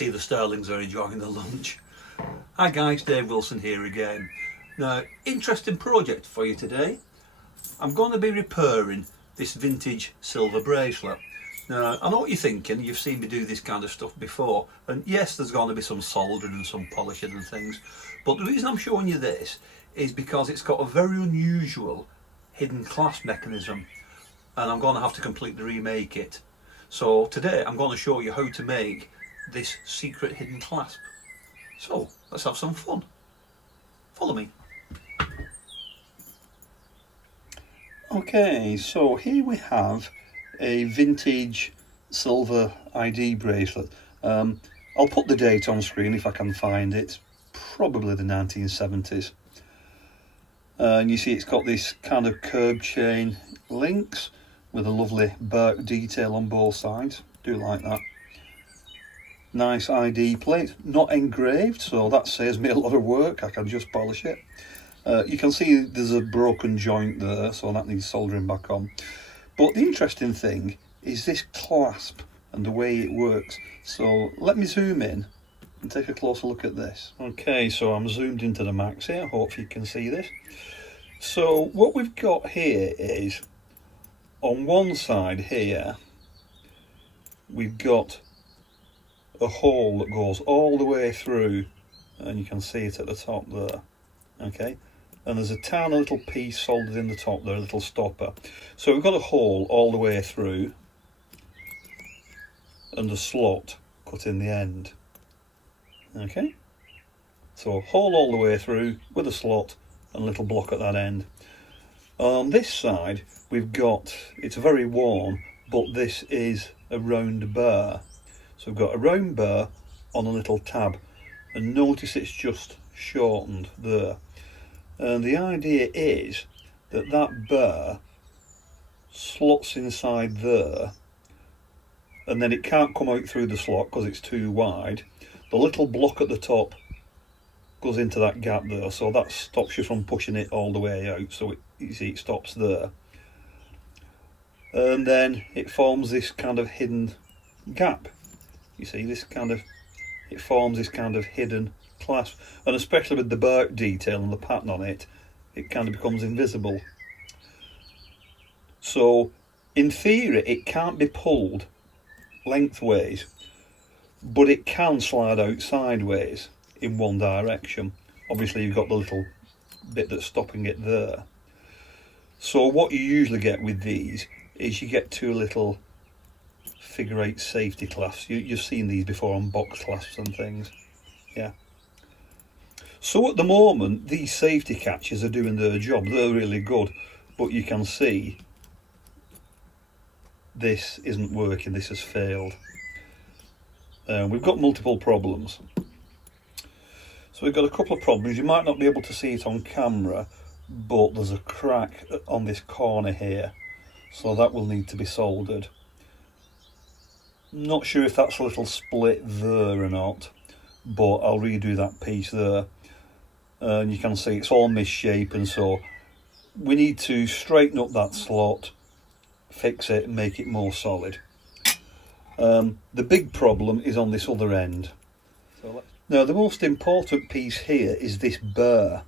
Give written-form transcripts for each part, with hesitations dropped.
see the Sterlings are enjoying their lunch. Hi guys, Dave Wilson here again. Now, interesting project for you today. I'm going to be repairing this vintage silver bracelet. Now, I know what you're thinking, you've seen me do this kind of stuff before, and yes, there's going to be some soldering and some polishing and things, but the reason I'm showing you this is because it's got a very unusual hidden clasp mechanism, and I'm going to have to completely remake it. So today I'm going to show you how to make this secret hidden clasp. So let's have some fun. Follow me. Okay, so here we have a vintage silver ID bracelet. I'll put the date on screen if I can find it. Probably the 1970s. And you see it's got this kind of curb chain links with a lovely bark detail on both sides. Do like that. Nice ID plate, not engraved, so that saves me a lot of work. I can just polish it. You can see there's a broken joint there, so that needs soldering back on. But the interesting thing is this clasp and the way it works. So let me zoom in and take a closer look at this. Okay, so I'm zoomed into the max here. Hope you can see this. So what we've got here is, on one side here, we've got a hole that goes all the way through, and you can see it at the top there. Okay, and there's a tiny little piece soldered in the top there, a little stopper. So we've got a hole all the way through and a slot cut in the end. Okay, so a hole all the way through with a slot and a little block at that end. On this side we've got, it's very worn, but this is a round bar. So we've got a round bar on a little tab, and notice it's just shortened there. And the idea is that that bar slots inside there, and then it can't come out through the slot because it's too wide. The little block at the top goes into that gap there, so that stops you from pushing it all the way out. So you see it stops there, and then it forms this kind of hidden gap. You see this kind of, it forms this kind of hidden clasp, and especially with the bark detail and the pattern on it, it kind of becomes invisible. So in theory it can't be pulled lengthways, but it can slide out sideways in one direction. Obviously you've got the little bit that's stopping it there. So what you usually get with these is you get two little figure 8 safety clasps. You've seen these before on box clasps and things. Yeah. So at the moment these safety catches are doing their job. They're really good, but you can see this isn't working. This has failed. We've got multiple problems. So we've got a couple of problems. You might not be able to see it on camera, but there's a crack on this corner here, so that will need to be soldered. Not sure if that's a little split there or not, but I'll redo that piece there. And you can see it's all misshapen, so we need to straighten up that slot, fix it and make it more solid. The big problem is on this other end. Now the most important piece here is this bar.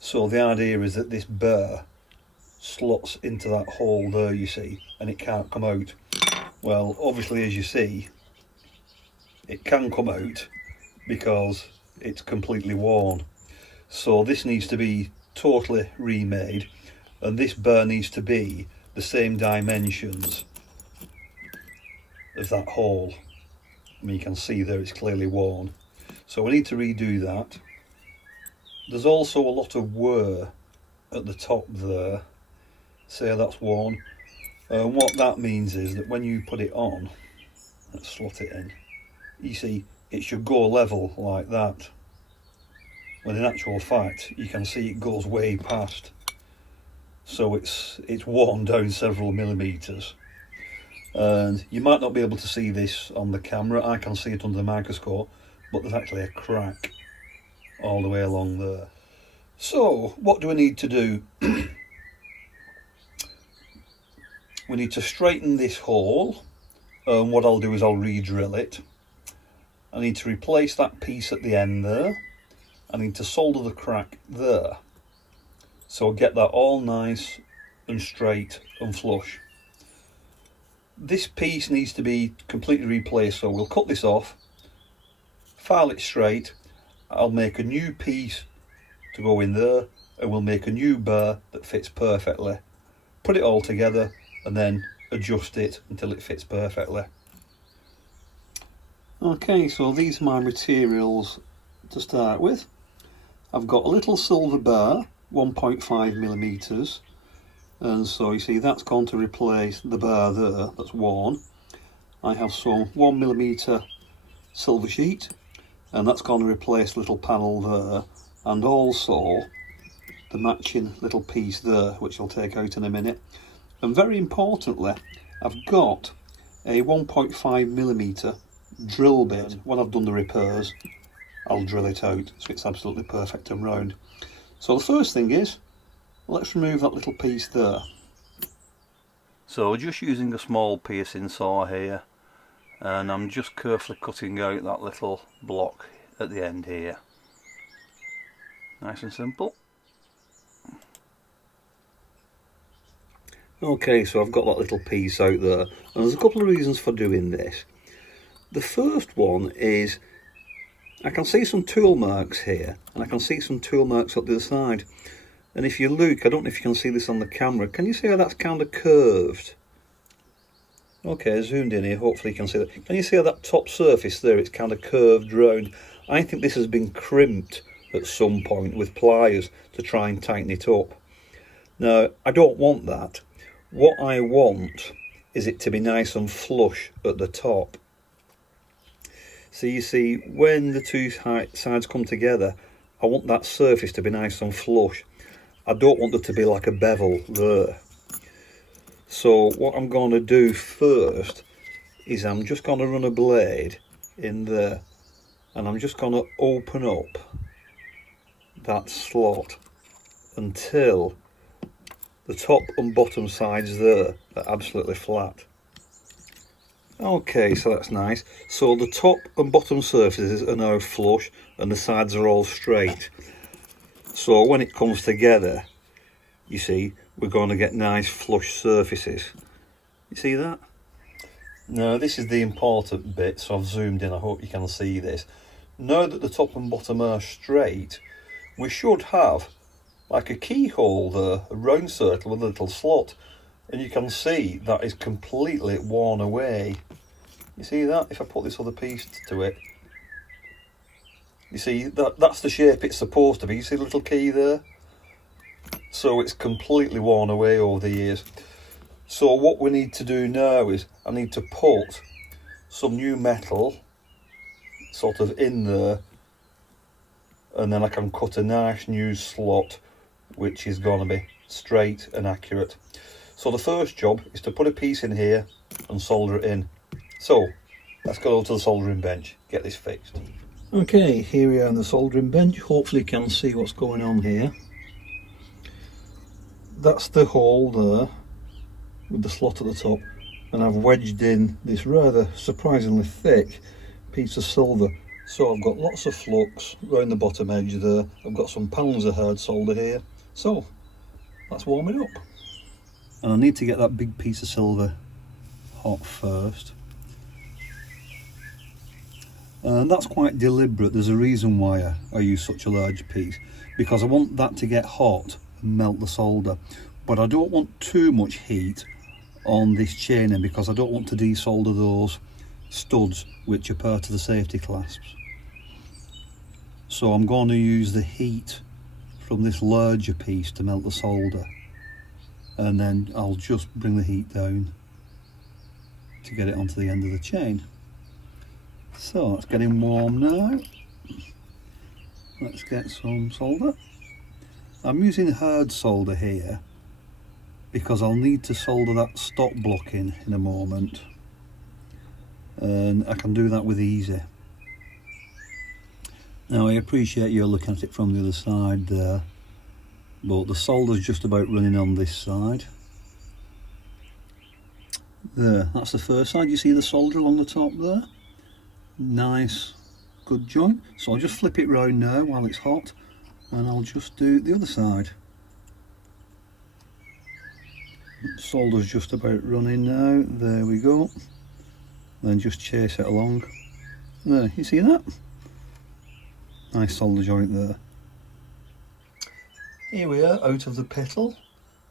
So the idea is that this bar slots into that hole there, you see, and it can't come out. Well, obviously, as you see, it can come out because it's completely worn. So this needs to be totally remade, and this bar needs to be the same dimensions as that hole. I mean, you can see there it's clearly worn. So we need to redo that. There's also a lot of wear at the top there. Say that's worn. And what that means is that when you put it on, let's slot it in, you see it should go level like that. When in actual fact you can see it goes way past. So it's worn down several millimeters. And you might not be able to see this on the camera. I can see it under the microscope, but there's actually a crack all the way along there. So what do we need to do? We need to straighten this hole, and what I'll do is I'll re-drill it, I need to replace that piece at the end there. I need to solder the crack there. So I'll get that all nice and straight and flush. This piece needs to be completely replaced, so we'll cut this off, file it straight. I'll make a new piece to go in there, and we'll make a new burr that fits perfectly. Put it all together and then adjust it until it fits perfectly. Okay, so these are my materials to start with. I've got a little silver burr, 1.5mm, and so you see that's going to replace the burr there that's worn. I have some 1mm silver sheet, and that's going to replace the little panel there, and also the matching little piece there, which I'll take out in a minute. And very importantly, I've got a 1.5mm drill bit. When I've done the repairs, I'll drill it out so it's absolutely perfect and round. So the first thing is, let's remove that little piece there. So just using a small piercing saw here, and I'm just carefully cutting out that little block at the end here. Nice and simple. Okay, so I've got that little piece out there, and there's a couple of reasons for doing this. The first one is I can see some tool marks here, and I can see some tool marks up the other side. And if you look, I don't know if you can see this on the camera, can you see how that's kind of curved? Okay, zoomed in here, hopefully you can see that. Can you see how that top surface there, it's kind of curved round? I think this has been crimped at some point with pliers to try and tighten it up. Now, I don't want that. What I want is it to be nice and flush at the top. So you see, when the two sides come together, I want that surface to be nice and flush. I don't want there to be like a bevel there. So what I'm going to do first is I'm just going to run a blade in there, and I'm just going to open up that slot until the top and bottom sides there are absolutely flat. Okay, so that's nice. So the top and bottom surfaces are now flush and the sides are all straight. So when it comes together, you see, we're going to get nice flush surfaces. You see that? Now this is the important bit, so I've zoomed in, I hope you can see this. Now that the top and bottom are straight, we should have like a keyhole there, a round circle with a little slot, and you can see that is completely worn away. You see that? If I put this other piece to it, you see that's the shape it's supposed to be. You see the little key there? So it's completely worn away over the years. So what we need to do now is I need to put some new metal sort of in there, and then I can cut a nice new slot which is going to be straight and accurate. So the first job is to put a piece in here and solder it in. So let's go to the soldering bench, get this fixed. Okay, here we are on the soldering bench. Hopefully you can see what's going on here. That's the hole there with the slot at the top, and I've wedged in this rather surprisingly thick piece of silver. So I've got lots of flux around the bottom edge there. I've got some pounds of hard solder here. So let's warm it up. And I need to get that big piece of silver hot first. And that's quite deliberate. There's a reason why I use such a large piece, because I want that to get hot and melt the solder. But I don't want too much heat on this chain end, because I don't want to desolder those studs which are part of the safety clasps. So I'm going to use the heat from this larger piece to melt the solder, and then I'll just bring the heat down to get it onto the end of the chain. So it's getting warm now. Let's get some solder. I'm using hard solder here because I'll need to solder that stop block in a moment, and I can do that with easy. Now I appreciate you're looking at it from the other side there, but the solder's just about running on this side. There, that's the first side. You see the solder along the top there? Nice good joint. So I'll just flip it round now while it's hot, and I'll just do the other side. Solder's just about running now. There we go. Then just chase it along. There, you see that? Nice solder joint there. Here we are out of the petal,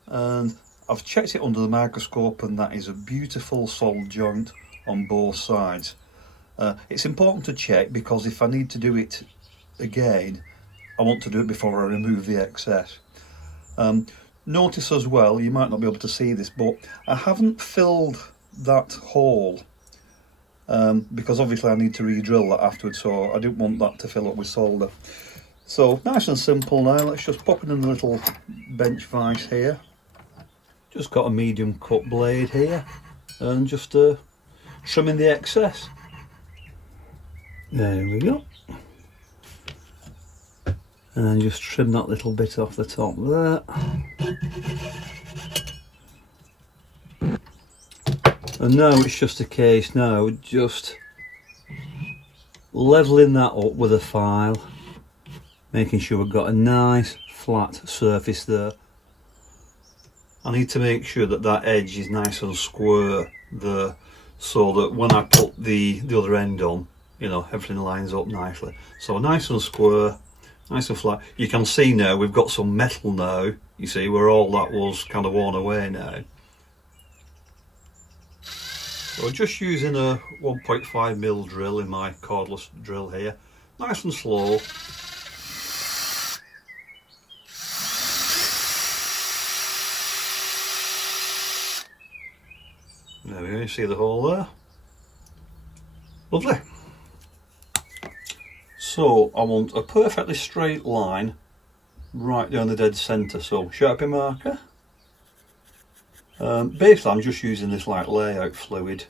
and I've checked it under the microscope, and that is a beautiful solder joint on both sides. It's important to check, because if I need to do it again, I want to do it before I remove the excess. Notice as well, you might not be able to see this, but I haven't filled that hole, because obviously I need to re-drill that afterwards, so I didn't want that to fill up with solder. So nice and simple now. Let's just pop it in a little bench vise here. Just got a medium cut blade here, and just trimming the excess. There we go. And then just trim that little bit off the top there. And now it's just a case now, just levelling that up with a file, making sure we've got a nice flat surface there. I need to make sure that that edge is nice and square there, so that when I put the other end on, you know, everything lines up nicely. So nice and square, nice and flat. You can see now we've got some metal now, you see, where all that was kind of worn away now. So just using a 1.5mm drill in my cordless drill here, nice and slow. There we go, you see the hole there. Lovely. So I want a perfectly straight line right down the dead centre, so Sharpie marker. Basically I'm just using this like layout fluid,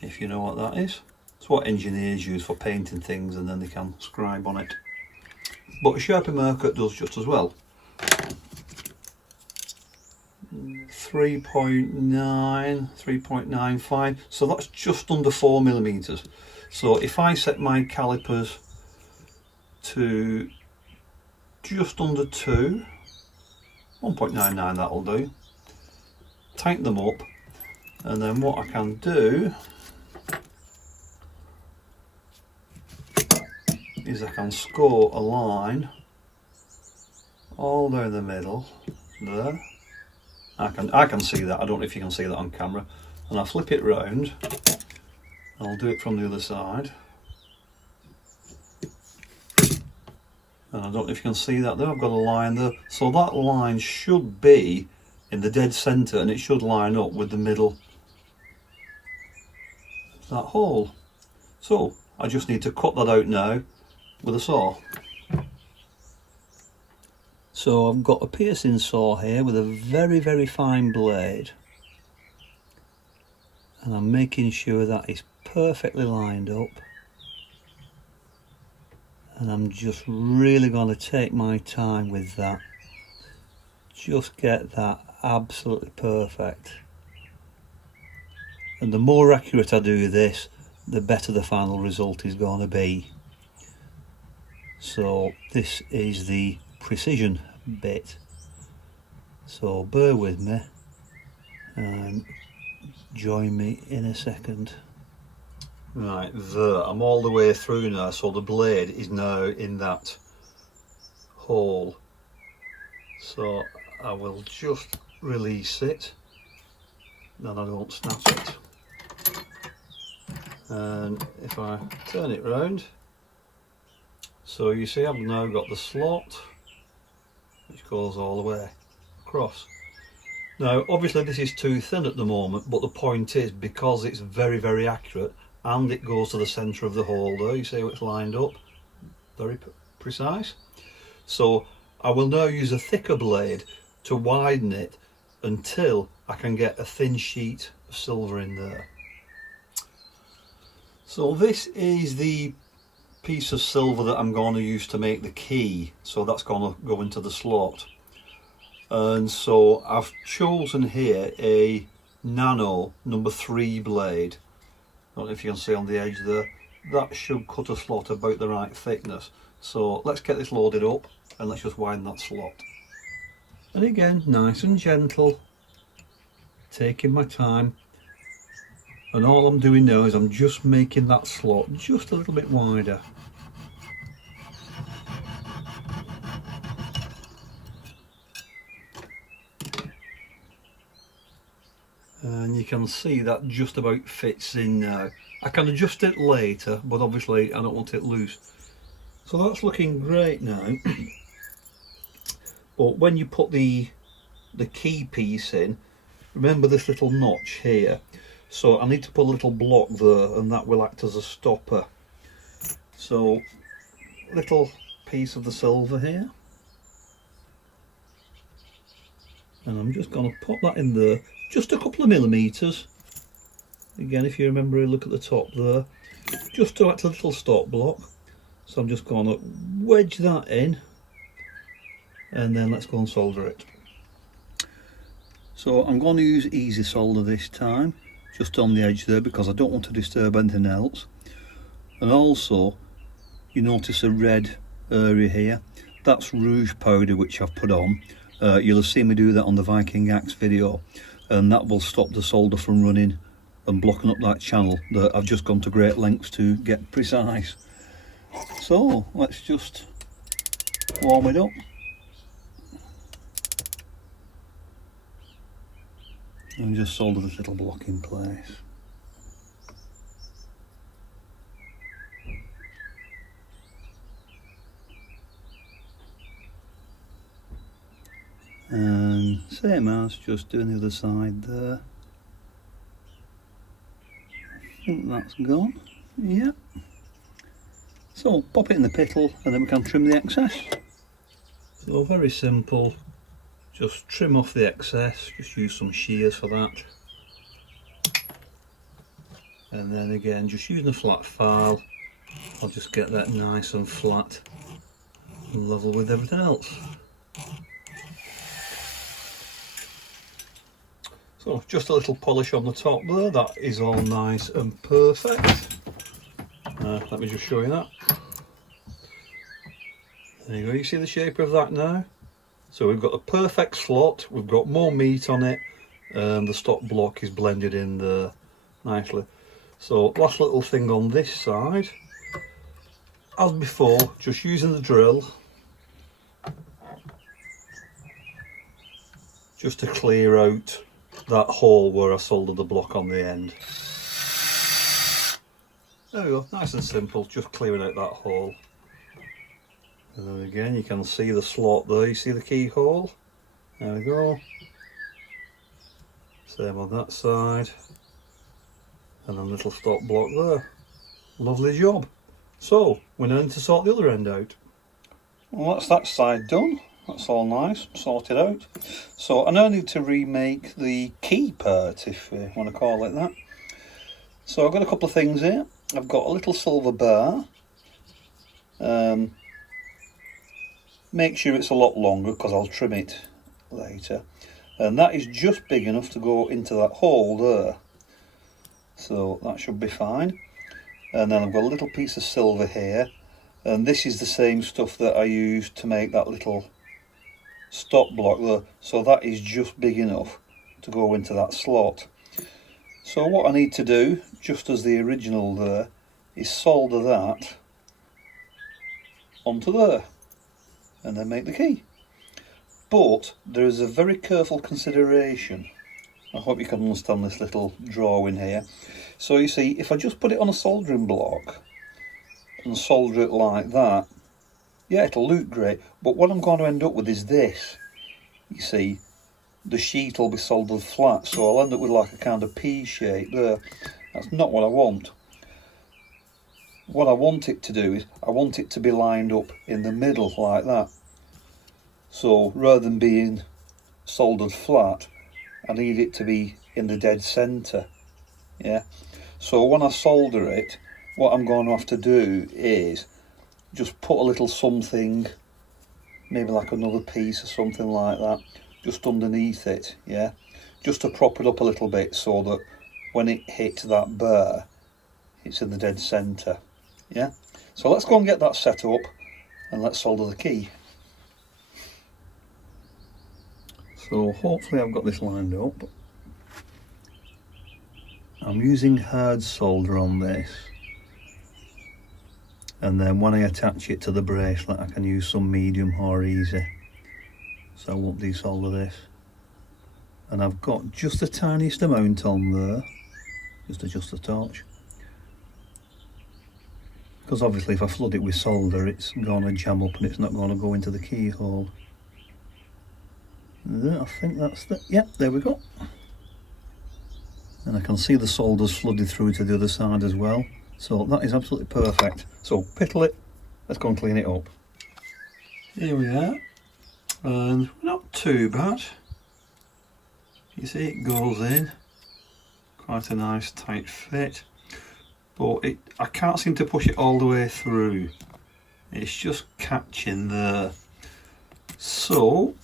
if you know what that is. It's what engineers use for painting things and then they can scribe on it. But a Sharpie marker does just as well. 3.95, so that's just under 4mm. So if I set my calipers to just under 2, 1.99 that'll do. Tighten them up, and then what I can do is I can score a line all down the middle there. I can see that. I don't know if you can see that on camera. And I'll flip it round. I'll do it from the other side. And I don't know if you can see that there. I've got a line there. So that line should be in the dead centre, and it should line up with the middle of that hole. So I just need to cut that out now with a saw. So I've got a piercing saw here with a very fine blade, and I'm making sure that is perfectly lined up, and I'm just really going to take my time with that, just get that absolutely perfect. And the more accurate I do this, the better the final result is going to be. So this is the precision bit, so bear with me and join me in a second. Right, there, I'm all the way through now, so the blade is now in that hole. So I will just release it, then I don't snap it. And if I turn it round, so you see I've now got the slot which goes all the way across. Now obviously this is too thin at the moment, but the point is, because it's very accurate and it goes to the centre of the hole there, you see how it's lined up, very precise. So I will now use a thicker blade to widen it until I can get a thin sheet of silver in there. So this is the piece of silver that I'm going to use to make the key, so that's going to go into the slot. And so I've chosen here a nano number 3 blade. I don't know if you can see on the edge there, that should cut a slot about the right thickness. So let's get this loaded up and let's just wind that slot. And again, nice and gentle, taking my time. And all I'm doing now is I'm just making that slot just a little bit wider. And you can see that just about fits in now. I can adjust it later, but obviously I don't want it loose. So that's looking great now. But when you put the key piece in, remember this little notch here. So I need to put a little block there, and that will act as a stopper. So little piece of the silver here. And I'm just going to pop that in there, just a couple of millimetres. Again, if you remember, look at the top there, just to act as a little stop block. So I'm just going to wedge that in, and then let's go and solder it. So I'm going to use easy solder this time, just on the edge there, because I don't want to disturb anything else. And also, you notice a red area here, that's rouge powder which I've put on. You'll have seen me do that on the Viking Axe video, and that will stop the solder from running and blocking up that channel that I've just gone to great lengths to get precise. So let's just warm it up. And just solder this little block in place. And same as just doing the other side there. I think that's gone. Yep. So pop it in the pickle and then we can trim the excess. So very simple. Just trim off the excess, just use some shears for that. And then again, just using a flat file, I'll just get that nice and flat and level with everything else. So just a little polish on the top there, that is all nice and perfect. Let me just show you that. There you go, you see the shape of that now? So we've got a perfect slot, we've got more meat on it, and the stop block is blended in there nicely. So last little thing on this side, as before, just using the drill, just to clear out that hole where I soldered the block on the end. There we go, nice and simple, just clearing out that hole. And then again, you can see the slot there, you see the keyhole? There we go. Same on that side. And a little stop block there. Lovely job. So, we now need to sort the other end out. Well, that's that side done. That's all nice, sorted out. So I now need to remake the key part, if you want to call it that. So I've got a couple of things here. I've got a little silver bar. Make sure it's a lot longer because I'll trim it later. And that is just big enough to go into that hole there. So that should be fine. And then I've got a little piece of silver here. And this is the same stuff that I used to make that little stop block there. So that is just big enough to go into that slot. So what I need to do, just as the original there, is solder that onto there. And then make the key. But there is a very careful consideration. I hope you can understand this little drawing here. So you see, if I just put it on a soldering block and solder it like that, yeah, it'll look great. But what I'm going to end up with is this. You see, the sheet will be soldered flat, so I'll end up with like a kind of P shape there. That's not what I want. What I want it to do is, I want it to be lined up in the middle like that. So rather than being soldered flat, I need it to be in the dead centre. Yeah. So when I solder it, what I'm going to have to do is just put a little something, maybe like another piece or something like that, just underneath it. Yeah. Just to prop it up a little bit so that when it hits that bar, it's in the dead centre. Yeah, so let's go and get that set up and let's solder the key. So hopefully I've got this lined up. I'm using hard solder on this, and then when I attach it to the bracelet I can use some medium or easy, so I won't desolder this. And I've got just the tiniest amount on there, just adjust the torch, because obviously if I flood it with solder it's going to jam up and it's not going to go into the keyhole. I think that's the, yeah, there we go. And I can see the solder's flooded through to the other side as well, so that is absolutely perfect. So piddle it, let's go and clean it up. Here we are, and not too bad. You see it goes in, quite a nice tight fit, but I can't seem to push it all the way through. It's just catching there. So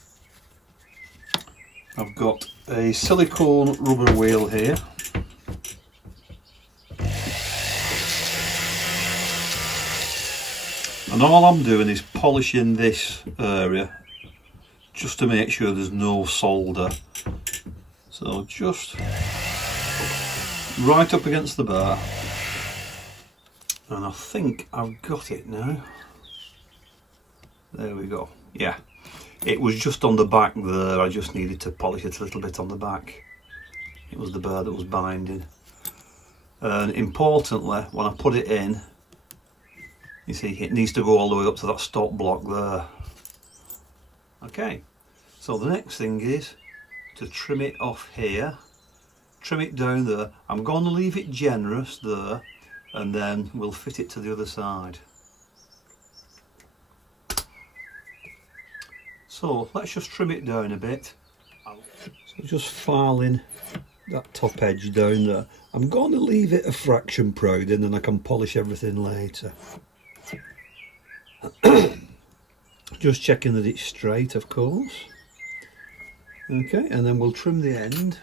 I've got a silicone rubber wheel here. And all I'm doing is polishing this area just to make sure there's no solder. So just right up against the bar. And I think I've got it now. There we go. Yeah. It was just on the back there, I just needed to polish it a little bit on the back. It was the bar that was binding. And importantly, when I put it in, you see it needs to go all the way up to that stop block there. Okay, so the next thing is to trim it off here, trim it down there. I'm going to leave it generous there, and then we'll fit it to the other side. So let's just trim it down a bit. So just filing that top edge down there. I'm going to leave it a fraction proud and then I can polish everything later. Just checking that it's straight, of course. Okay, and then we'll trim the end.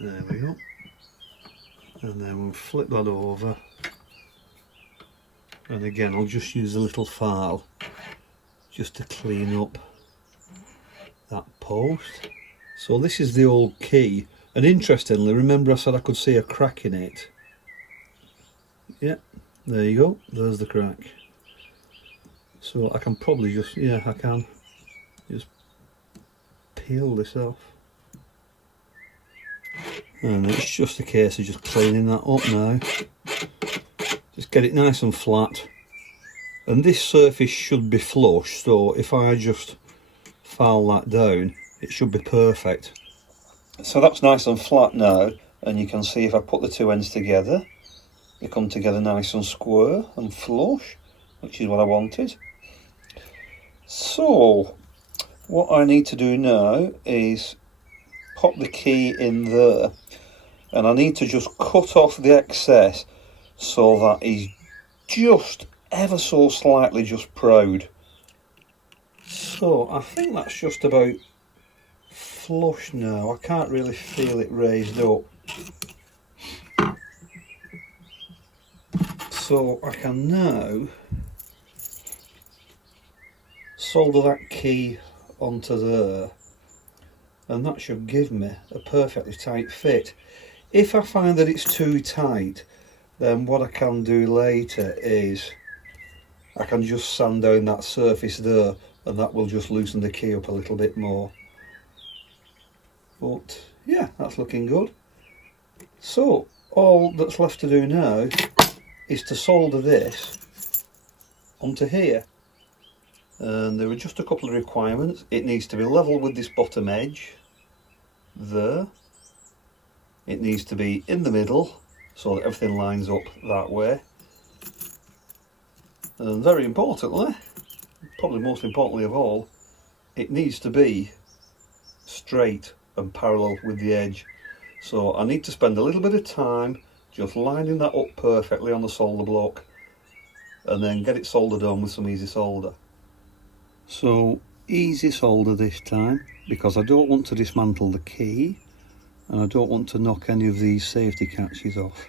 There we go. And then we'll flip that over. And again, I'll just use a little file just to clean up that post. So this is the old key, and interestingly, remember I said I could see a crack in it? Yeah, there you go, there's the crack. So I can probably just, yeah, I can just peel this off. And it's just a case of just cleaning that up now. Just get it nice and flat, and this surface should be flush, so if I just file that down it should be perfect. So that's nice and flat now, and you can see if I put the two ends together they come together nice and square and flush, which is what I wanted. So what I need to do now is pop the key in there, and I need to just cut off the excess so that he's just ever so slightly just proud. So I think that's just about flush now. I can't really feel it raised up. So I can now solder that key onto there, and that should give me a perfectly tight fit. If I find that it's too tight, then what I can do later is I can just sand down that surface there, and that will just loosen the key up a little bit more. But yeah, that's looking good. So all that's left to do now is to solder this onto here, and there are just a couple of requirements. It needs to be level with this bottom edge there, it needs to be in the middle so that everything lines up that way, and very importantly, probably most importantly of all, it needs to be straight and parallel with the edge. So I need to spend a little bit of time just lining that up perfectly on the solder block, and then get it soldered on with some easy solder. So easy solder this time, because I don't want to dismantle the key and I don't want to knock any of these safety catches off.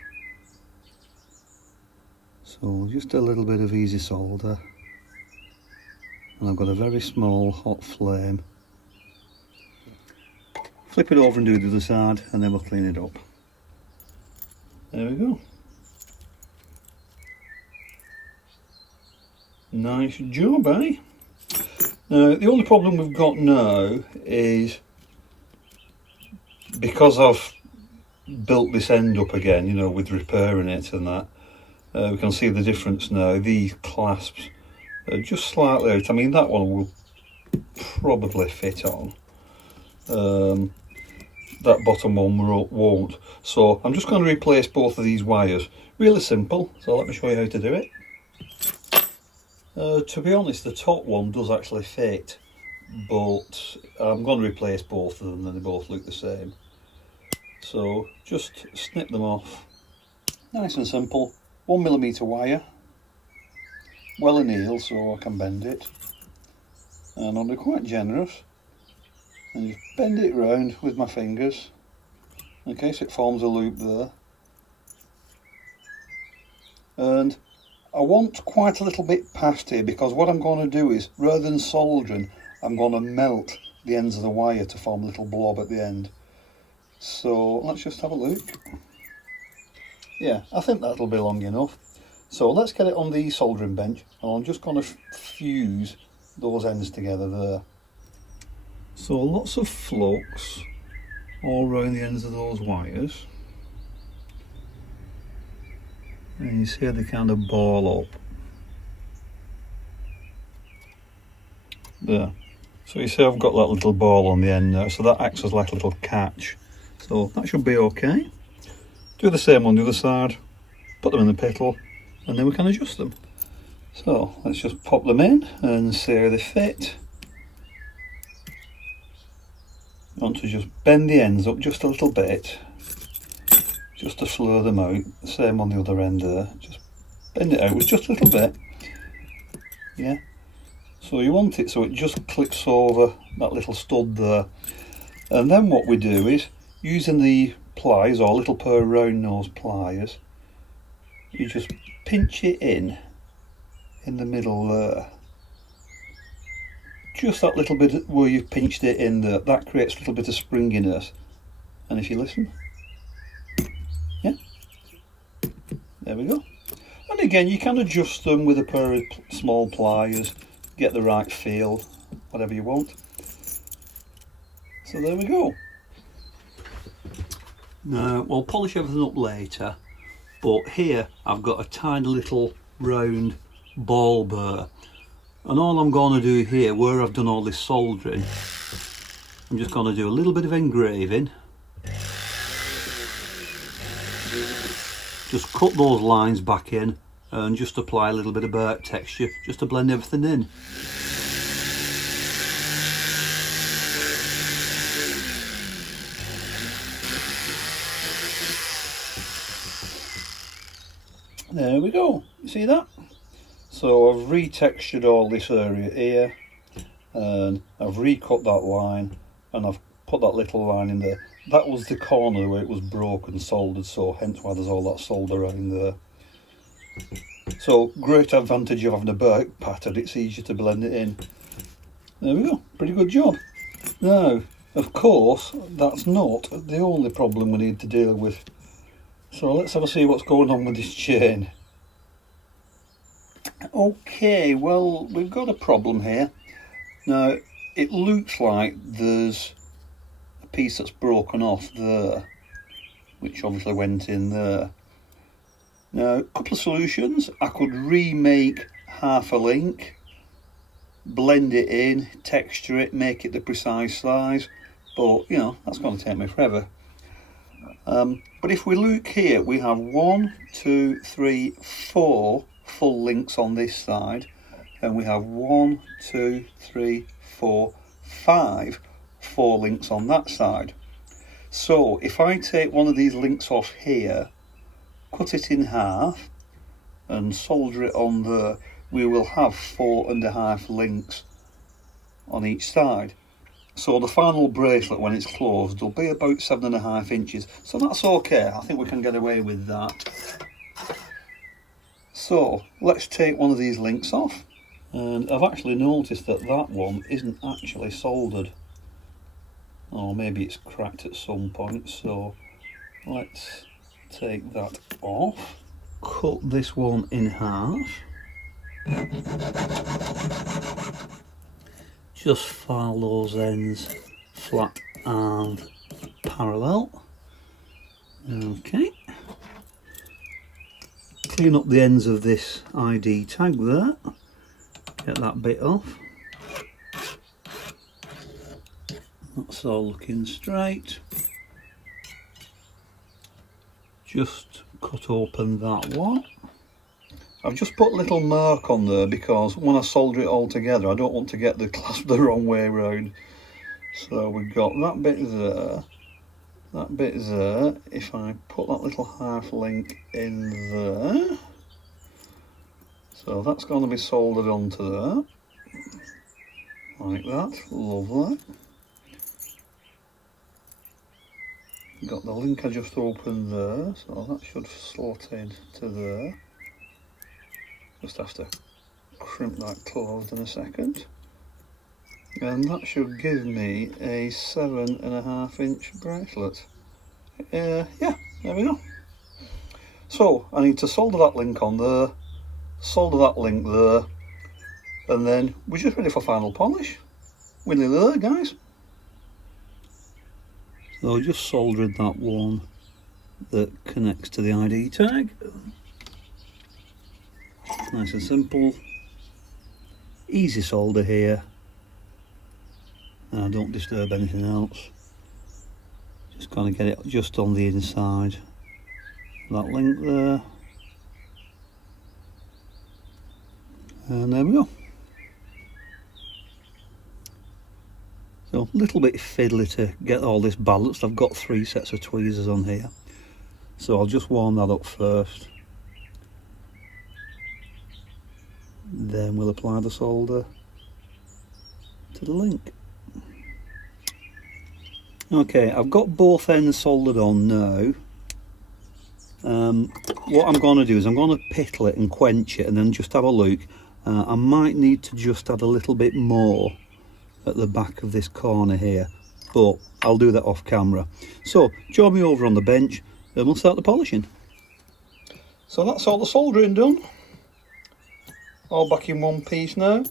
So just a little bit of easy solder, and I've got a very small hot flame. Flip it over and do the other side, and then we'll clean it up. There we go. Nice job, eh? Now, the only problem we've got now is, because I've built this end up again, you know, with repairing it and that, we can see the difference now. These clasps are just slightly out. I mean, that one will probably fit on. That bottom one won't. So I'm just going to replace both of these wires. Really simple, so let me show you how to do it. To be honest, the top one does actually fit, but I'm going to replace both of them and they both look the same. So just snip them off. Nice and simple. 1mm wire, well annealed so I can bend it, and I'll be quite generous and just bend it round with my fingers in case it forms a loop there. And I want quite a little bit past here, because what I'm going to do is, rather than soldering, I'm going to melt the ends of the wire to form a little blob at the end. So let's just have a look. Yeah, I think that'll be long enough. So let's get it on the soldering bench, and I'm just going to fuse those ends together there. So lots of flux all around the ends of those wires. And you see how they kind of ball up. There. So you see I've got that little ball on the end now, so that acts as like a little catch. So that should be okay. Do the same on the other side, put them in the pickle, and then we can adjust them. So let's just pop them in and see how they fit. You want to just bend the ends up just a little bit, just to slow them out. Same on the other end there, just bend it out with just a little bit. Yeah, so you want it so it just clips over that little stud there. And then what we do is, using the pliers, or little pair of round nose pliers, you just pinch it in the middle there. Just that little bit where you've pinched it in there, that creates a little bit of springiness. And if you listen, yeah, there we go. And again, you can adjust them with a pair of small pliers, get the right feel, whatever you want. So there we go. Now, we'll polish everything up later, but here I've got a tiny little round ball bearer. And all I'm going to do here, where I've done all this soldering, I'm just going to do a little bit of engraving. Just cut those lines back in and just apply a little bit of burnt texture just to blend everything in. There we go, you see that? So I've retextured all this area here, and I've recut that line, and I've put that little line in there. That was the corner where it was broken, soldered, so hence why there's all that solder around there. So great advantage of having a burnt pattern, it's easier to blend it in. There we go, pretty good job. Now, of course, that's not the only problem we need to deal with. So let's have a see what's going on with this chain. Okay, well, we've got a problem here. Now, it looks like there's a piece that's broken off there, which obviously went in there. Now, a couple of solutions. I could remake half a link, blend it in, texture it, make it the precise size, but, you know, that's going to take me forever. But if we look here, we have 1, 2, 3, 4 full links on this side, and we have 1, 2, 3, 4, 5 4 links on that side. So if I take one of these links off here, cut it in half and solder it on there, we will have 4.5 links on each side. So the final bracelet, when it's closed, will be about 7.5 inches. So that's okay, I think we can get away with that. So let's take one of these links off, and I've actually noticed that that one isn't actually soldered, or maybe it's cracked at some point, so let's take that off. Cut this one in half, just file those ends flat and parallel. Okay, clean up the ends of this ID tag there, get that bit off. That's all looking straight. Just cut open that one. I've just put a little mark on there because when I solder it all together I don't want to get the clasp the wrong way around. So we've got that bit there, that bit there. If I put that little half link in there, so that's going to be soldered onto there, like that, lovely. Got the link I just opened there, so that should slot in to there. Just have to crimp that closed in a second. And that should give me a 7.5 inch bracelet. Yeah, there we go. So I need to solder that link on there, solder that link there, and then we're just ready for final polish. We're nearly there, guys. So I just soldered that one that connects to the ID tag. Nice and simple. Easy solder here. And I don't disturb anything else. Just kind of get it just on the inside. That link there. And there we go. So a little bit fiddly to get all this balanced. I've got 3 sets of tweezers on here. So I'll just warm that up first. Then we'll apply the solder to the link. Okay, I've got both ends soldered on now. What I'm going to do is I'm going to pickle it and quench it and then just have a look. I might need to just add a little bit more at the back of this corner here, but I'll do that off camera. So join me over on the bench and we'll start the polishing. So that's all the soldering done. All back in one piece now.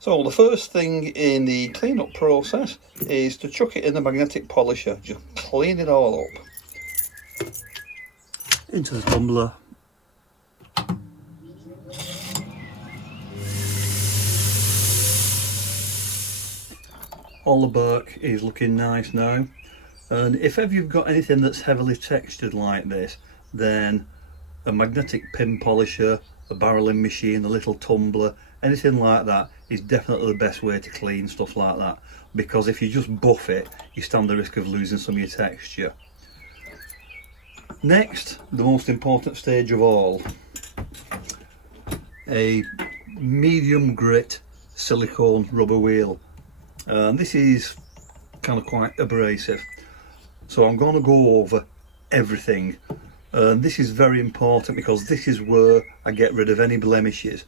So the first thing in the clean-up process is to chuck it in the magnetic polisher. Just clean it all up. Into the tumbler. All the bark is looking nice now. And if ever you've got anything that's heavily textured like this, then a magnetic pin polisher, a barreling machine, a little tumbler, anything like that is definitely the best way to clean stuff like that, because if you just buff it you stand the risk of losing some of your texture. Next, the most important stage of all, a medium grit silicone rubber wheel. This is kind of quite abrasive, so I'm going to go over everything. This is very important because this is where I get rid of any blemishes.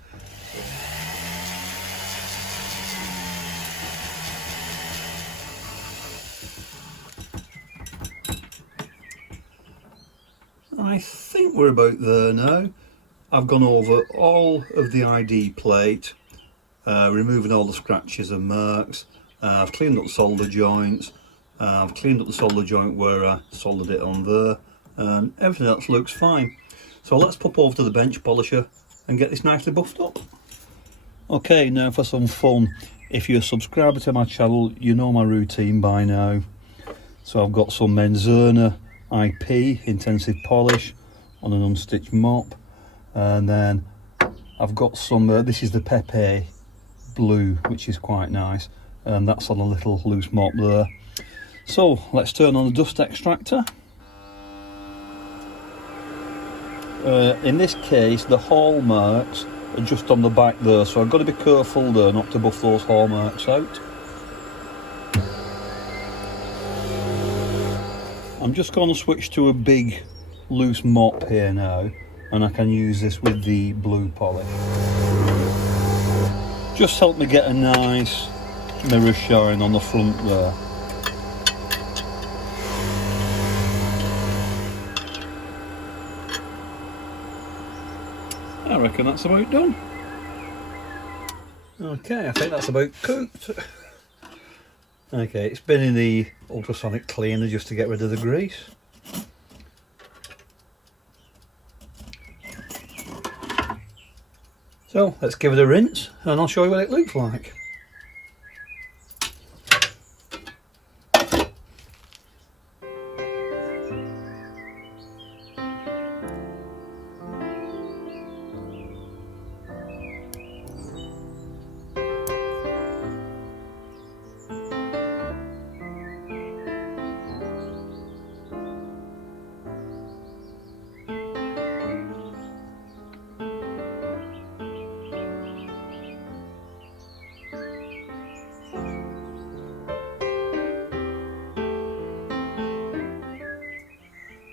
I think we're about there now. I've gone over all of the ID plate, removing all the scratches and marks. I've cleaned up the solder joints. I've cleaned up the solder joint where I soldered it on there, and everything else looks fine. So let's pop over to the bench polisher and get this nicely buffed up. Okay, now for some fun. If you're a subscriber to my channel, you know my routine by now. So I've got some Menzerner IP intensive polish on an unstitched mop, and then I've got some this is the Pepe blue, which is quite nice, and that's on a little loose mop there. So let's turn on the dust extractor. In this case the hallmarks are just on the back there, so I've got to be careful there not to buff those hallmarks out. I'm just going to switch to a big loose mop here now, and I can use this with the blue polish. Just help me get a nice mirror shine on the front there. I reckon that's about done. Okay, I think that's about cooked. Okay, it's been in the ultrasonic cleaner just to get rid of the grease. So let's give it a rinse and I'll show you what it looks like.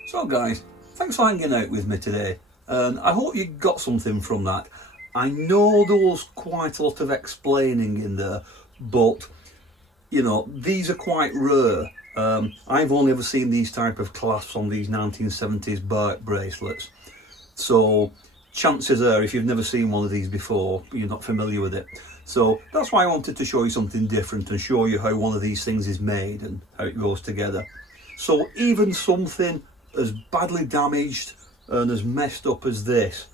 So guys, thanks for hanging out with me today, and I hope you got something from that. I know there was quite a lot of explaining in there, but you know, these are quite rare. I've only ever seen these type of clasps on these 1970s bark bracelets, so chances are if you've never seen one of these before, you're not familiar with it. So that's why I wanted to show you something different and show you how one of these things is made and how it goes together. So even something as badly damaged and as messed up as this,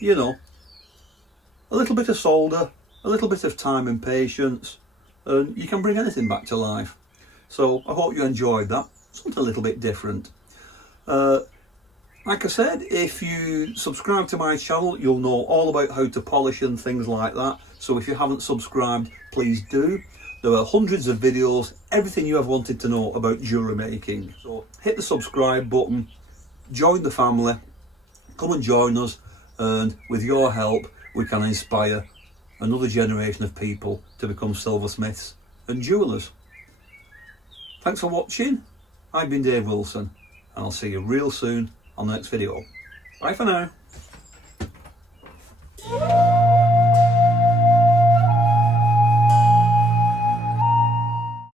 you know, a little bit of solder, a little bit of time and patience, and you can bring anything back to life. So I hope you enjoyed that, something a little bit different. Like I said, if you subscribe to my channel, you'll know all about how to polish and things like that. So if you haven't subscribed, please do. There are hundreds of videos, everything you ever wanted to know about jewellery making. So hit the subscribe button, join the family, come and join us, and with your help we can inspire another generation of people to become silversmiths and jewellers. Thanks for watching. I've been Dave Wilson, and I'll see you real soon on the next video. Bye for now.